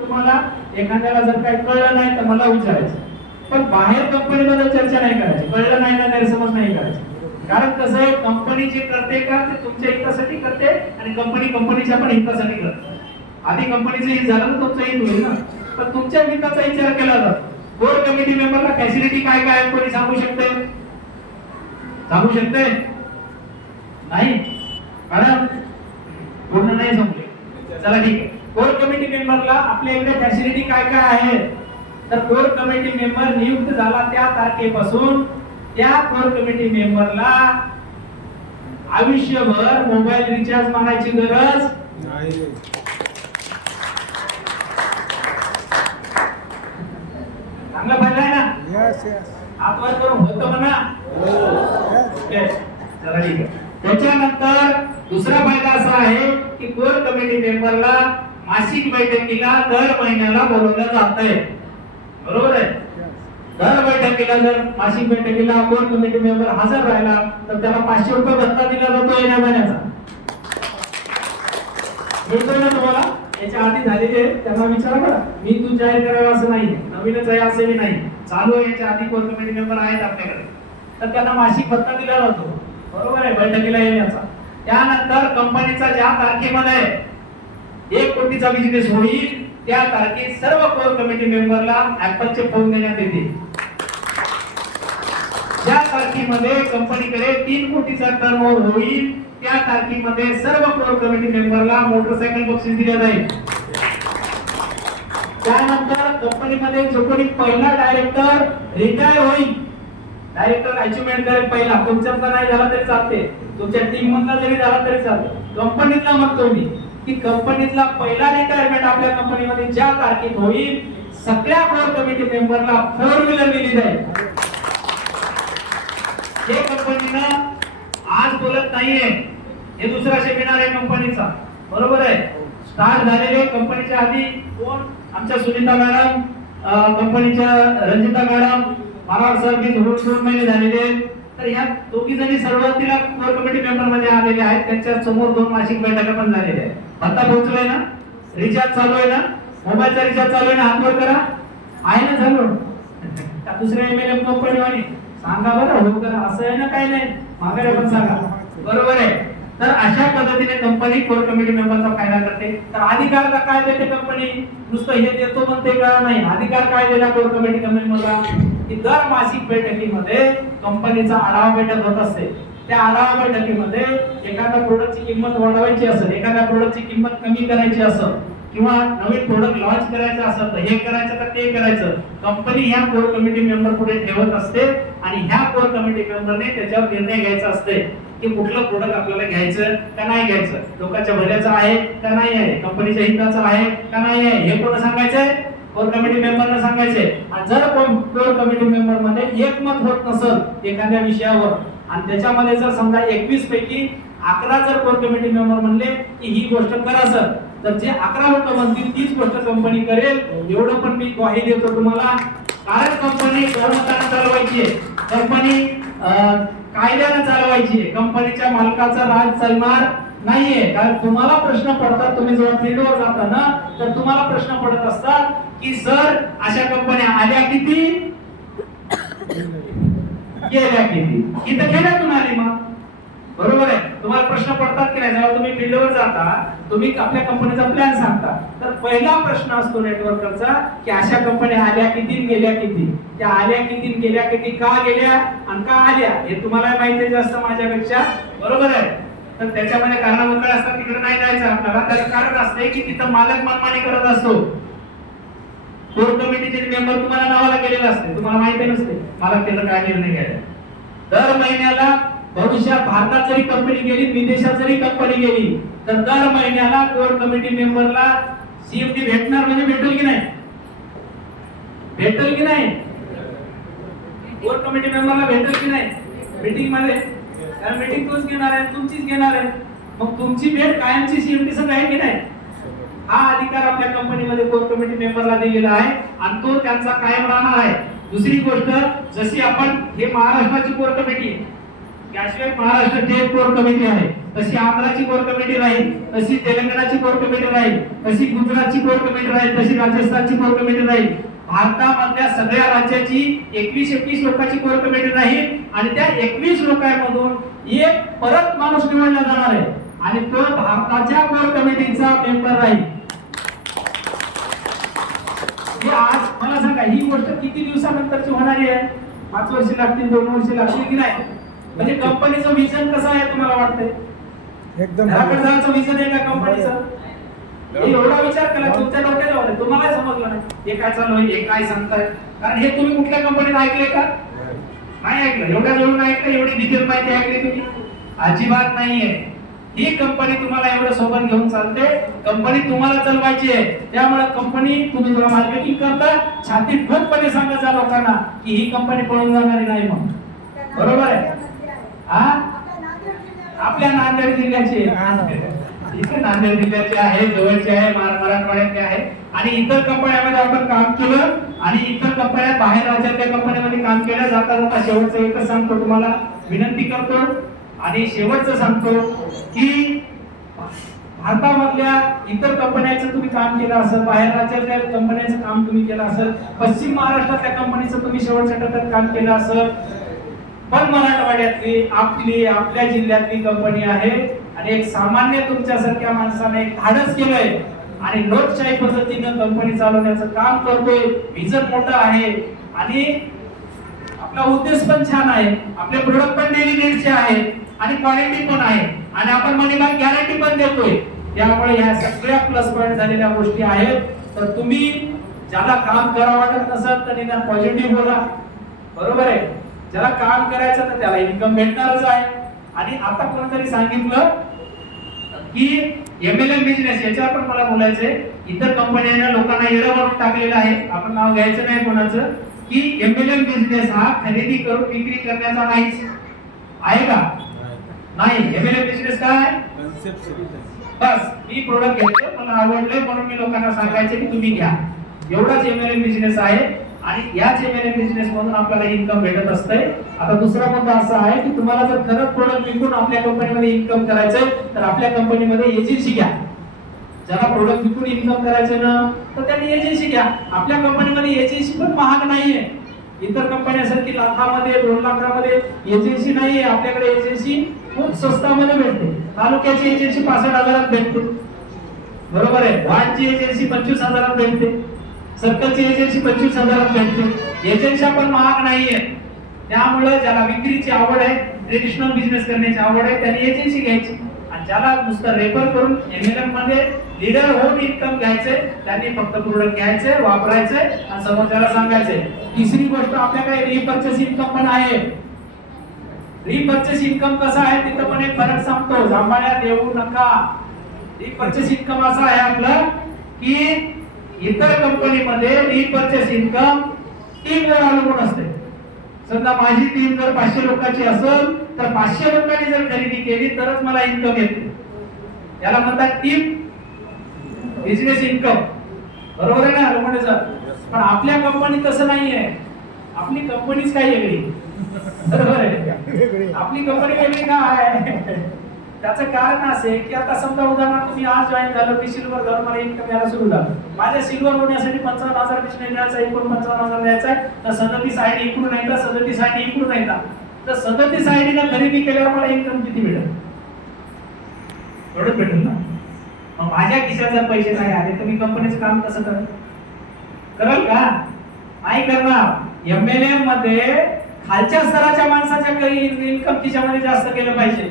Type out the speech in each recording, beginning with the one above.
तुम्हाला एखाद्याला जर काही कळलं नाही तर मला विचारायचं, पण बाहेर कंपनीबद्दल चर्चा नाही करायची. कळलं नाही ना गैरसमज नाही करायचे. कारण कसं आहे, कंपनी जे करते का ते तुमच्या हितासाठी करते आणि कंपनी कंपनीच्या पण हितासाठी करते. आधी कंपनीचं हित झालं तर तुमचं हित होईल ना, पण तुमच्या हिताचा विचार केला जातो. कोर कमिटी मेंबरला फॅसिलिटी काय काय आहे कोणी सांगू शकते? सांगू शकते? नाही मॅडम, पूर्ण नाही सांगले. चला ठीक आहे. कोर कमिटी मेंबरला आपल्या इकडे फॅसिलिटी काय काय आहे? तर कोर कमिटी मेंबर नियुक्त झाला त्या तारखेपासून त्या कोर कमिटी मेंबरला आयुष्यभर मोबाईल रिचार्ज मारायची गरज नाही. चांगला फायदा आहे ना? Yes yes. आत्महत्या करून होतं म्हणा. चला ठीक आहे. त्याच्यानंतर दुसरा फायदा असा आहे की कोर कमिटी मेंबरला मासिक बैठकीला दर महिन्याला बोलवलं जातंय. बरोबर आहे? दर बैठकीला जर मासिक बैठकीला कोर कमिटी मेंबर हजर राहिला तर त्याला 500 रुपये भत्ता दिला जातो या महिन्याचा. मिळतोय ना तुम्हाला? याच्या आधी झालेले त्यांना विचारा बरं. मी तू जाहीर करावा असं नाही, नवीनच आहे असंही नाही, चालू आहे. याच्या आधी कोर कमिटी मेंबर आहेत आपल्याकडे, तर त्यांना मासिक भत्ता दिला जातो. बरोबर आहे? बैठकीला येण्याचा. त्यानंतर कंपनीचा ज्या तारखेमध्ये 1 कोटीचा बिझनेस होईल त्या तारखेत सर्व कोर कमिटी मेंबरला ऍपलचे फोन देण्यात येतील. ज्या तारखेमध्ये कंपनीकडे 3 कोटीचा टर्नओव्हर होईल त्या तारखेमध्ये सर्व कोर कमिटी मेंबरला मोटरसायकल बक्षीस दिले जाईल. त्यानंतर कंपनीमध्ये जो कोणी पहिला डायरेक्टर रिटायर होईल, डायरेक्टर अचीवमेंट करेल पहिला, तुमच्याचा नाही झाला तरी चालते, तुमच्या टीम मधला जरी झाला तरी चालते, कंपनीतला म्हणतो मी की कंपनीतला पहिला रिटायरमेंट आपल्या कंपनीमध्ये ज्या तारखेत होईल सगळ्या कोर कमिटी मेंबरला 4 व्हीलर दिली जाईल. हे कंपनीनं आज बोलत नाहीये, हे दुसरा सेमिनार आहे कंपनीचा. बरोबर आहे? स्टार्ट झालेले कंपनीच्या आधी कोण? आमच्या सुनीता मॅडम, कंपनीच्या रंजिता मॅडम, महाराज सर की 2 महिने झालेले. तर ह्या दोघी जणी सुरुवातीला कोर कमिटी मेंबर मध्ये आलेले आहेत. त्यांच्या समोर 2 मासिक बैठका पण झालेल्या आहेत. भत्ता पोहोचलोय ना? रिचार्ज चालू आहे ना? मोबाईलचा रिचार्ज चालू आहे ना? हात वर करा. आहे ना चालू? त्या दुसऱ्या एमएलए कंपनीवाले सांगा बरं, हो करा. असं आहे ना? काही नाही, माघारी पण सांगा. बरोबर आहे? तर अशा पद्धतीने कंपनी कोर कमिटी मेंबरचा फायदा करते. तर अधिकार काय देते कंपनी? नुसतं हे देतो म्हणते का? नाही. अधिकार काय दिला कोर कमिटी मेंबरला? की दर मासिक बैठकीमध्ये कंपनीचा आढावा बैठक होत असते. त्या आढावा बैठकीमध्ये एखाद्या प्रोडक्टची किंमत वाढवायची असेल, एखाद्या प्रोडक्टची किंमत कमी करायची असेल किंवा नवीन प्रोडक्ट लॉन्च करायचं असेल तर हे करायचं का ते करायचं, कंपनी ह्या कोर कमिटी मेंबर पुढे ठेवत असते आणि ह्या कोर कमिटी मेंबरने त्याच्यावर निर्णय घ्यायचा असते की कुठलं प्रोडक्ट आपल्याला घ्यायचं का नाही घ्यायचं, लोकांच्या भल्याचं आहे का नाही आहे, कंपनीच्या हिताचं आहे का नाही आहे, हे कोण सांगायचंय? कोर कमिटी मेंबरने सांगायचंय. आणि जर कोण कोर कमिटी मेंबर मध्ये एकमत होत नसेल एखाद्या विषयावर आणि त्याच्यामध्ये जर समजा 21 पैकी 11 जर कोर कमिटी मेंबर म्हणले की ही गोष्ट करा सर, तर जे 11 लोक म्हणतील तीच गोष्ट कंपनी करेल. एवढं पण मी ग्वाही देतो तुम्हाला. कारण कंपनी बहुमताने चालवायची आहे, कंपनी कायद्याने चालवायची आहे, कंपनीच्या मालकाचा राज चालणार नाहीये. कारण तुम्हाला प्रश्न पडतात, तुम्ही जेव्हा फील्डवर जाता ना तर तुम्हाला प्रश्न पडत असतात की सर अशा कंपन्या आल्या किती, गेल्या किती, इथं खेड्यातून आली मग. बरोबर आहे? तुम्हाला प्रश्न पडतात की नाही? जेव्हा तुम्ही फील्डवर जाता, तुम्ही आपल्या कंपनीचा प्लॅन सांगता, तर पहिला प्रश्न असतो नेटवर्करचा की अशा कंपन्या आल्या किती, गेल्या किती. त्या आल्या किती, गेल्या किती, का गेल्या आणि का आल्या हे तुम्हाला माहिती आहे जास्त माझ्यापेक्षा. बरोबर आहे? तर त्याच्यामध्ये कारण काय असतात, तिकडे नाही जायचं आपल्याला. त्याचं कारण असते की तिथं मालक मनमानी करत असतो. कोर कमिटीचे मेंबर तुम्हाला नावाला केलेलं असते, तुम्हाला माहिती नसते मालक त्याचा काय निर्णय घ्यायचा. दर महिन्याला भविष्यात भारतात जरी कंपनी गेली, विदेशात जरी कंपनी गेली, तर दर महिन्याला कोर कमिटी मेंबरला सीएमडी भेटणार म्हणजे भेटेल की नाही? भेटेल की नाही? कोर कमिटी मेंबरला भेटेल की नाही मीटिंग मध्ये? कारण मीटिंग तोच घेणार आहे, तुमचीच घेणार आहे. मग तुमची भेट कायमची सीएमडी संग आहे की नाही? हा अधिकार आपल्या कंपनीमध्ये कोर कमिटी मेंबरला दिलेला आहे आणि तो त्यांचा कायम राहणार आहे. दुसरी गोष्ट, जशी आपण हे महाराष्ट्राची कोर कमिटी आहे, cashback Maharashtra state core committee आहे, तशी आंध्राची कोर कमिटी राहील, तशी तेलंगणाची कोर कमिटी राहील, तशी गुजरातची कोर कमिटी राहील, तशी राजस्थानची कोर कमिटी राहील. भारतामधल्या सगळ्या राज्याची 21 लोकांची कोर कमिटी राहील आणि त्या 21 लोकांमधून एक परत माणूस निवडला जाणार आहे आणि तो भारताच्या कोर कमिटीचा मेंबर राहील. हे आज मला सांगा, ही गोष्ट किती दिवसानंतरची होणारी आहे? 5 वर्ष लागतील, 2 वर्ष लागतील की नाही? म्हणजे कंपनीचं विजन कसं आहे तुम्हाला वाटतंय? एकदम विजन आहे का कंपनीचं? एवढा विचार केला तुमच्या डोक्यात, तुम्हाला समजलं नाही हे काय चालू आहे, हे काय सांगताय? कारण हे तुम्ही कुठल्या कंपनीत ऐकले का? नाही ऐकलं. एवढ्या जवळून ऐकलं, एवढी डिटेल माहिती ऐकली तुम्ही? अजिबात नाहीये. ही कंपनी तुम्हाला एवढं सोबत घेऊन चालते, कंपनी तुम्हाला चालवायची आहे. त्यामुळे कंपनी तुम्ही जरा मार्केटिंग करता, छाती ठोकपणे सांगत जा लोकांना की ही कंपनी पळून जाणारी नाही. मग बरोबर आहे? हा, आपल्या नांदेड जिल्ह्याची इथे नांदेड जिल्ह्याचे आहे, जवळचे आहे, मराठवाड्यातले आहे आणि इतर कंपन्यांमध्ये आपण काम केलं आणि इतर कंपन्या बाहेर राज्यातल्या कंपन्यांमध्ये काम केलं. जाता जाता शेवटचं एकच सांगतो, तुम्हाला विनंती करतो आणि शेवटचं सांगतो की भारतामधल्या इतर कंपन्यांचं तुम्ही काम केलं असेल, बाहेर राज्यातल्या कंपन्यांचं काम तुम्ही केलं असेल, पश्चिम महाराष्ट्रातल्या कंपनीचं तुम्ही शेवटच्या टप्प्यात काम केलं असेल, पण मराठवाड्यातली आपल्या जिल्ह्यातली कंपनी आहे आणि एक सामान्य तुमच्यासारख्या माणसाने एक धाडस केलंय आणि लोकशाही पद्धतीनं कंपनी चालवण्याचं काम करतोय. विजन मोठं आहे आणि आपला उद्देश पण छान आहे, आपले प्रोडक्ट पण डेली नीडचे आहेत आणि क्वालिटी पण आहे आणि आपण मनी बॅक गॅरंटी पण देतोय. त्यामुळे ह्या सगळ्या प्लस पॉइंट झालेल्या गोष्टी आहेत. तर तुम्ही ज्याला काम करावं वाटत नसेल तर निदान पॉझिटिव्ह बोला. बरोबर आहे? ज्याला काम करायचं तर त्याला इन्कम भेटणारच आहे. आणि आता कोणतरी सांगितलं की एमएलएम बिझनेस, याच्यावर पण मला बोलायचंय. इतर कंपन्यांना लोकांना येडं बनवून टाकलेलं आहे, आपण नाव घ्यायचं नाही कोणाचं, की एमएलएम बिझनेस हा खरेदी करून विक्री करण्याचा नाहीच आहे का? नाही. एमएलएम बिझनेस काय? बस मी प्रोडक्ट घेतलं, मला आवडले म्हणून मी लोकांना सांगायचे की तुम्ही घ्या, एवढाच एमएलएम बिझनेस आहे आणि याच एमएलएम बिझनेस मधून आपल्याला इन्कम भेटत असते. आता दुसरा मुद्दा असा आहे की तुम्हाला जर खरंच प्रोडक्ट विकून आपल्या कंपनीमध्ये इन्कम करायचंय तर आपल्या कंपनीमध्ये एजन्सी घ्या. ज्याला प्रोडक्ट विकून इन्कम करायचं ना तर त्यांनी एजन्सी घ्या. आपल्या कंपनीमध्ये एजन्सी पण महाग नाहीये. इतर कंपन्यांसारखी लाखामध्ये 2 लाखामध्ये एजन्सी नाहीये. आपल्याकडे एजन्सी खूप स्वस्तामध्ये भेटते. तालुक्याची एजन्सी 65,000 भेटते. बरोबर आहे? वार्डची एजन्सी 25,000 भेटते. सर्कलची एजन्सी 25,000 भेटते. एजन्सी पण महाग नाहीये. त्यामुळे ज्याला विक्रीची आवड आहे, ट्रेडिशनल बिझनेस करण्याची आवड आहे, त्यांनी एजन्सी घ्यायची आणि ज्याला नुसतं रेफर करून एमएलएम मध्ये लीडर होऊन इन्कम घ्यायचे, त्यांनी फक्त प्रोडक्ट घ्यायचे, वापरायचे आणि समोरच्याला सांगायचे. तिसरी गोष्ट, आपल्याकडे रिपर्चेस इन्कम पण आहे. रिपर्चेस इन्कम कसं आहे तिथं पण एक फरक सांगतो, सांभाळ्यात येऊ नका. रिपर्चेस इन्कम असं आहे आपलं की इतर कंपनीमध्ये रिपर्चेस इन्कम टीमवर अवलंबून असते. समजा माझी टीम जर 500 लोकांची असेल तर 500 लोकांनी जर खरेदी केली तरच मला इन्कम येते. याला म्हणतात टीम बिझनेस इन्कम. बरोबर आहे ना लोकांचं? पण आपल्या कंपनीत तसं नाहीये. आपली कंपनीच काही वेगळी. बरोबर आहे? आपली कंपनी वेगळी का आहे? त्याचं कारण असे की आता समजा उदाहरणार्थ तुम्ही आज जॉईन झालं, मी सिल्वर झालो, मला इन्कम यायला सुरू झालं. माझ्या सिल्वर होण्यासाठी 55,000 बिझनेस द्यायचा, 55,000 द्यायचा आहे. तर 37 आयडी इकडून नाही का, 37 आयडी इकडून नाही का, तर 37 आयडीला खरेदी केल्यावर मला इन्कम किती भेटेल? एवढंच भेटेल ना. मग माझ्या खिशात जर पैसे नाही आले तर मी कंपनीचं काम कसं कराल का? नाही करणार. एमएलएम मध्ये खालच्या स्तराच्या माणसाच्या काही इन्कम खिशामध्ये जास्त केलं पाहिजे,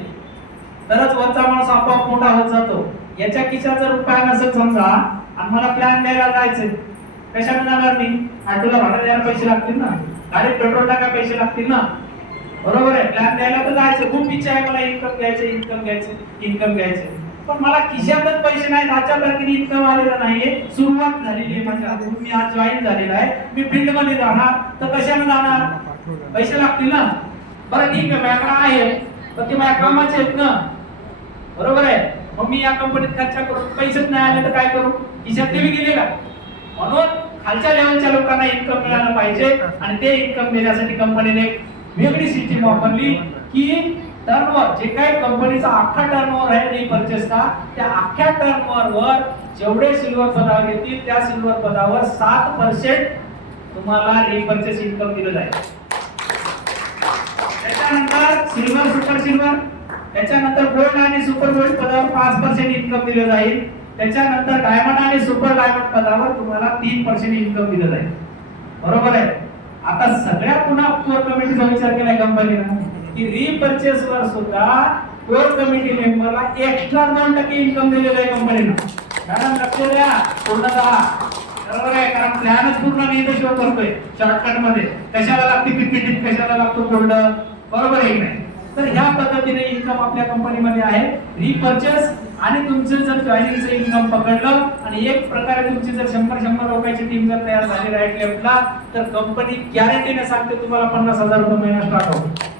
तरच वरचा माणूस आपोआप मोठा होत जातो. याच्या खिशात जर रुपया नसेल समजा आणि मला प्लॅन द्यायला जायचे, कशाने जाणार मी? ऑटोला भाडं द्यायला पैसे लागतील ना, गाडीत पेट्रोल टाका पैसे लागतील ना. बरोबर आहे? प्लॅन द्यायला तर जायचं, खूप इच्छा आहे मला इन्कम घ्यायचे, पण मला खिशातच पैसे नाही. आजच्या तारखेने इन्कम आलेलं नाहीये, सुरुवात झालेली आहे माझ्या हातून, मी आज जॉईन झालेला आहे, मी फील्ड मध्ये जाणार तर कशाने जाणार? पैसे लागतील ना. बरं ठीक आहे, माझ्याकडे आहे पण ते माझ्या कामाचे आहेत ना. बरोबर आहे? मग मी या कंपनीत खर्च करून पैसेच नाही आले तर काय करू? खिशात ते गेले का? म्हणून खालच्या लेवलच्या लोकांना इन्कम मिळालं पाहिजे आणि ते इन्कम देण्यासाठी कंपनीने वेगळी सिस्टीम वापरली की टर्नओव्हर जे काही कंपनीचा अख्खा टर्नओव्हर आहे रिपर्चेसचा, त्या अख्ख्या टर्नओव्हरवर जेवढे सिल्वर पदावर येतील त्या सिल्वर पदावर 7% तुम्हाला रिपर्चेस इन्कम दिलं जाईल. त्याच्यानंतर सिल्वर, सुपर सिल्वर, त्याच्यानंतर गोल्ड आणि सुपर गोल्ड पदावर 5% इन्कम दिलं जाईल. त्याच्यानंतर डायमंड आणि सुपर डायमंड पदावर तुम्हाला 3% इन्कम दिलं जाईल. बरोबर आहे. आता सगळ्या पुन्हा कोर कमिटीचा विचार केलाय कंपनीने की रिपर्चेस वर सुद्धा कोर कमिटी मेंबरला एक्स्ट्रा 2% इन्कम दिलेलं आहे कंपनीनं. मॅडम लक्ष द्या पूर्णतः. बरोबर आहे, कारण प्लॅनच पूर्ण मी इथे शो करतोय शॉर्टकट मध्ये. कशाला लागते पीपीटी, कशाला लागतो गोल्ड, बरोबर आहे की नाही. तर ह्या पद्धतीने इन्कम आपल्या कंपनीमध्ये आहे रिपर्चेस. आणि तुमचं जर जॉईनिंगचं इन्कम पकडलं आणि एक प्रकारे तुमची जर 100 लोकांची टीम जर तयार झाली राईट लेफ्टला, तर कंपनी गॅरंटीने सांगते तुम्हाला 50,000 रुपये महिना स्टार्ट होतो.